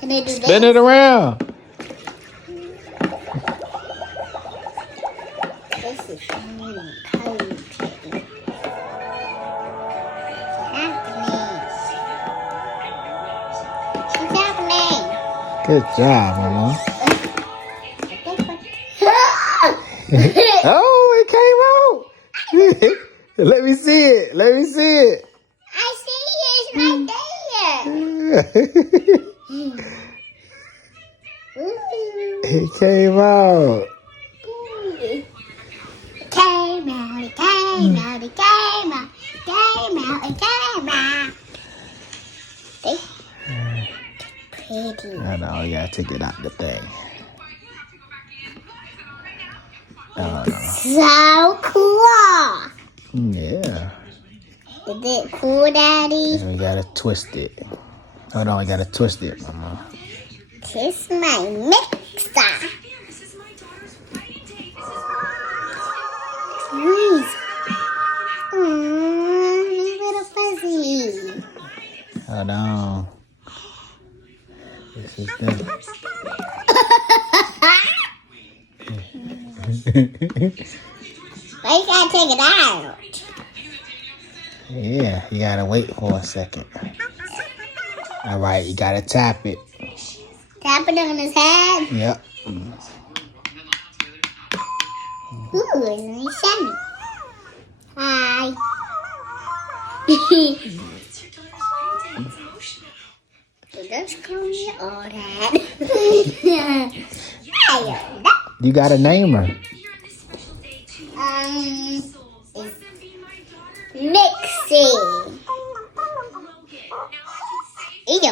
Can I do this? Spin it around. This is really cozy. What's happening? Good job, Mama. Oh, it came out. Let me see it. Let me see it. I see it. It's right there. It came out. It came out. It came out. It came out. It came out. It came out. Pretty. I know, you gotta take it out the thing. So cool. Yeah. Is it cool, Daddy? And we gotta twist it. Hold on, we gotta twist it, Mama. Kiss my mixer. Please. Little fuzzy. Hold on. This is them. Why you gotta take it out? Yeah, you gotta wait for a second. All right, you gotta tap it. Tap it on his head. Yep. Ooh, it's nice shiny. Hi. Just call me all that. You gotta name her. Mixie. Ew.